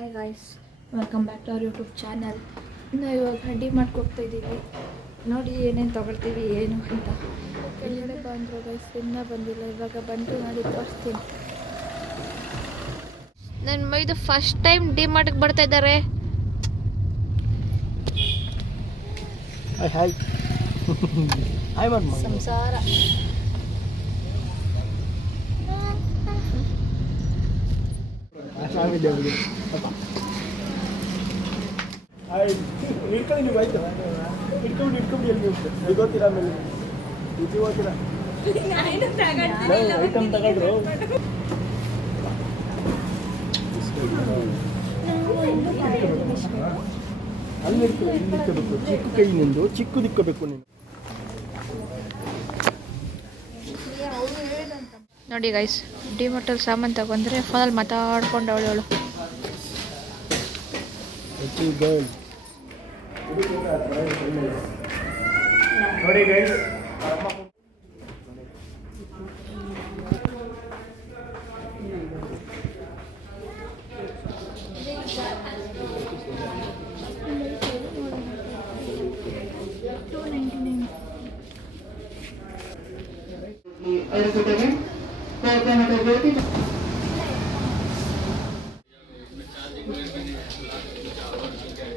Hi guys, welcome back to our YouTube channel. ನಾವು ಇವಾಗ ಅಡ್ಡಿ ಮಾಡ್ಕೋಗ್ತಾ ಇದ್ದೀವಿ. ನೋಡಿ ಏನೇನು ತೊಗೊಳ್ತೀವಿ ಏನು ಅಂತ. ಕೆಳಗಡೆ ಬಂದರು ಗೈಸ್, ಇನ್ನೂ ಬಂದಿಲ್ಲ. ಇವಾಗ ಬಂದು ನೋಡಿ ತೋರಿಸ್ತೀನಿ. ನನ್ನ ಮೈದು ಫಸ್ಟ್ ಟೈಮ್ ಡಿ ಮಾರ್ಟ್ಗೆ ಬರ್ತಾ ಇದ್ದಾರೆ. ಹಾಯ್ ಸಂಸಾರ ಗೊತ್ತಿರ ಆಮೇಲೆ ಐಟಮ್ ತಗೊಂಡ್ರು. ಅಲ್ಲಿ ಇಕ್ಕಬೇಕು, ಚಿಕ್ಕ ಕೈ ನಿಂದು ಚಿಕ್ಕದು ಇಕ್ಕಬೇಕು ನೀನು. ನೋಡಿ ಗೈಸ್, ಡಿ ಮಾರ್ಟಲ್ಲಿ ಸಾಮಾನು ತಗೊಂಡ್ರೆ ಫೋನಲ್ಲಿ ಮಾತಾಡ್ಕೊಂಡು ಅವಳು ನೋಡಿ ಗೈಸ್,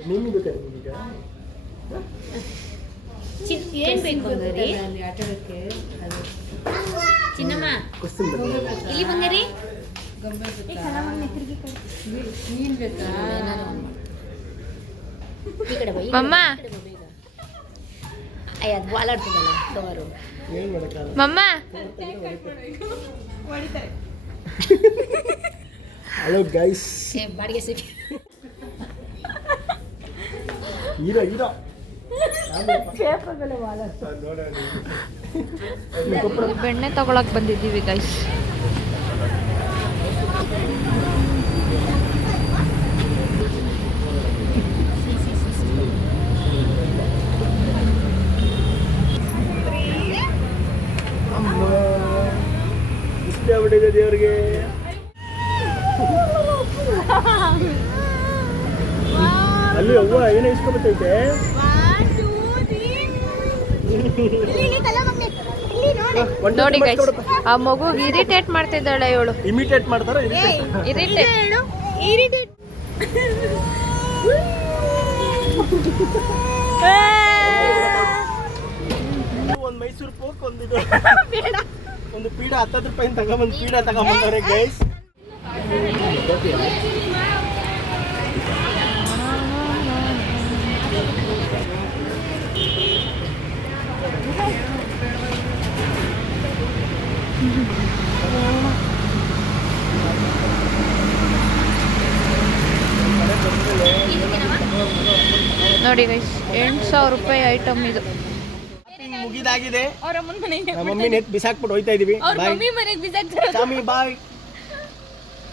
ನಿಮಗೆ ಏನ್ ಬೇಕು ಬಂಗಾರಿ? ಚಿನ್ನಮ್ಮ ಇಲ್ಲಿ ಬಂಗಾರಿ ಈ ಕಡೆ ಬಾ, ಈ ಕಡೆ ಮಮ್ಮ. ಬಾ, ಈ ಕಡೆ ಬಾ ಬೇಗ. ಅಯ್ಯ ಅದು ವಾಲಾಡ್ತದಲ್ಲ ಡೋರು. ಏನು ಮಾಡೋಕ್ಕಾಗಲ್ಲ. ಮಮ್ಮ. ಹಲೋ ಗೈಸ್, ಬಾಡಿಗೆ ಸಿಕ್ಕಿ ಹೀರೋ ಬೆಣ್ಣೆ ತಗೊಳಕ್ ಬಂದಿದ್ದೀವಿ ಗೈಸ್. ಇಷ್ಟ ಆಗ್ಬಿಟ್ಟಿದೆ ದೇವ್ರಿಗೆ. ಅಲ್ಲಿ ಅವ್ವ ಏನೋ ಇಸ್ಕೊಬತ್ತೈತೆ. ನೋಡಿ ಗೈಸ್, ಆ ಮಗುಗೆ ಇರಿಟೇಟ್ ಮಾಡ್ತಾ ಇದ್ದಾಳೆ ಇವಳು. ಇಮಿಟೇಟ್ ಮಾಡ್ತಾರ. ಇರಿಟೇಟ್ ಒಂದು ಮೈಸೂರು ಪೋಕ್, ಒಂದು ಪೀಡ 10 ರೂಪಾಯಿ ತಗೊಂಬಂದು ಪೀಡ ತಗೊಂಬಂದವ್ರೆ ಗೈಸ್. ನೋಡಿ ಗೈಸ್, 8,000 ರೂಪಾಯಿ ಐಟಮ್ ಇದು. ಮುಗಿದಾಗಿದೆ. ನಮ್ಮ ಮಮ್ಮಿ ನೆಟ್ ಬಿಸಾಕ್ಬಿಟ್ಟು ಹೋಯ್ತಾ ಇದೀವಿ. ಚಾಮಿ ಬಾಯ್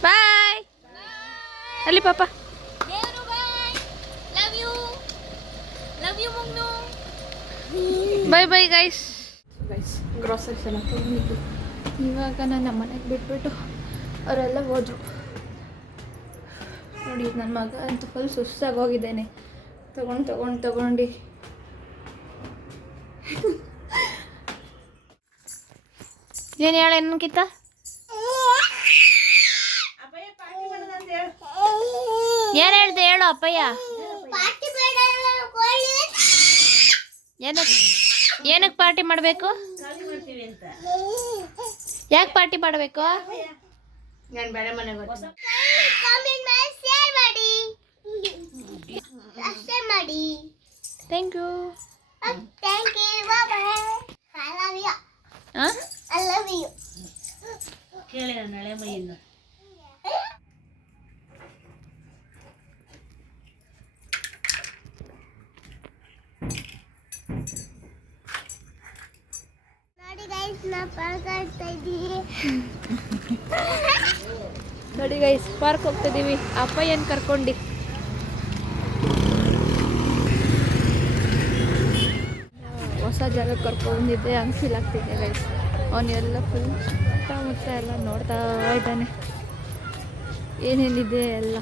ಬಾಯ್. ಅಲ್ಲಿ ಪಾಪ ಬೈ ಬೈ ಗೈಸ್. ಗ್ರಾಸರೀಸ್ ಎಲ್ಲ ತೊಗೊಂಡಿದ್ದು. ಇವಾಗ ನಾನು ನಮ್ಮ ಮನೆಗೆ ಬಿಟ್ಬಿಟ್ಟು ಅವರೆಲ್ಲ ಹೋದ್ರು. ನೋಡಿ, ನನ್ನ ಮಗ ಅಂತೂ ಫುಲ್ ಸುಸ್ತಾಗಿ ಹೋಗಿದ್ದೇನೆ. ತಗೊಂಡು ಏನು ಹೇಳ ಏನಕ್ಕಿಂತ ಏನು ಹೇಳ್ದೆ ಹೇಳು ಅಪ್ಪಯ್ಯ. ಏನಕ್ಕೆ ಪಾರ್ಟಿ ಮಾಡಬೇಕು? ಯಾಕೆ ಪಾರ್ಟಿ ಮಾಡಬೇಕು? Thank you. ನಾಳೆ ಮೈಯಿಂದ ನೋಡಿ ಗೈಸ್, ಪಾರ್ಕ್ ಹೋಗ್ತಿದ್ದೀವಿ ಅಪ್ಪಯ್ಯನ ಕರ್ಕೊಂಡು. ಹೊಸ ಜಾಗಕ್ಕೆ ಕರ್ಕೊಂಡಿದ್ದೆ, ಹಂಗೆ ಫೀಲ್ ಆಗ್ತಿದೆ ಗೈಸ್. ಅವನ್ನೆಲ್ಲ ಫುಲ್ ಸುತ್ತಮುತ್ತ ಎಲ್ಲ ನೋಡ್ತಾ ಇದ್ದಾನೆ, ಏನೇನಿದೆ ಎಲ್ಲ.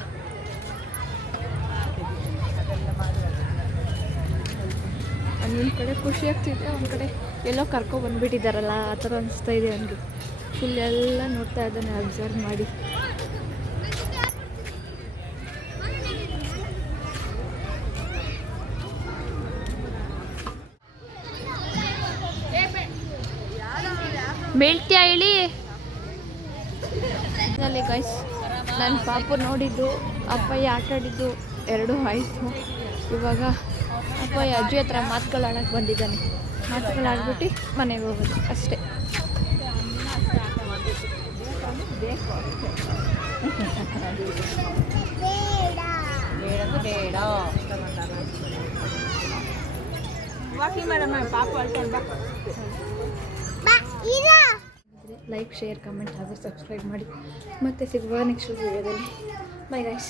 ಒಂದು ಕಡೆ ಖುಷಿ ಆಗ್ತಿದೆ, ಒಂದು ಕಡೆ ಎಲ್ಲೋ ಬಂದುಬಿಟ್ಟಿದ್ದಾರಲ್ಲ ಆ ಥರ ಅನಿಸ್ತಾ ಇದೆ ನನಗೆ. ಫುಲ್ ಎಲ್ಲ ನೋಡ್ತಾ ಇದ್ದಾನೆ ಅಬ್ಸರ್ವ್ ಮಾಡಿ. ಬೀಳ್ತೀಯ ಇಳಿ ಅಲ್ಲಿ ಗೈಸ್. ನನ್ನ ಪಾಪು ನೋಡಿದ್ದು, ಅಪ್ಪಯ್ಯ ಆಟ ಆಡಿದ್ದು ಎರಡೂ ಆಯಿತು. ಇವಾಗ ಅಪ್ಪಯ್ಯ ಅಜ್ಜಿ ಹತ್ರ ಮಾತುಗಳಾಡಕ್ಕೆ ಬಂದಿದ್ದಾನೆ. ಮಾತುಗಳಾಡ್ಬಿಟ್ಟು ಮನೆಗೆ ಹೋಗೋದು ಅಷ್ಟೇ. ಲೈಕ್, ಶೇರ್, ಕಮೆಂಟ್ ಹಾಗೂ ಸಬ್ಸ್ಕ್ರೈಬ್ ಮಾಡಿ. ಮತ್ತೆ ಸಿಗುವ ನೆಕ್ಸ್ಟ್ ವಿಡಿಯೋದಲ್ಲಿ. Bye guys.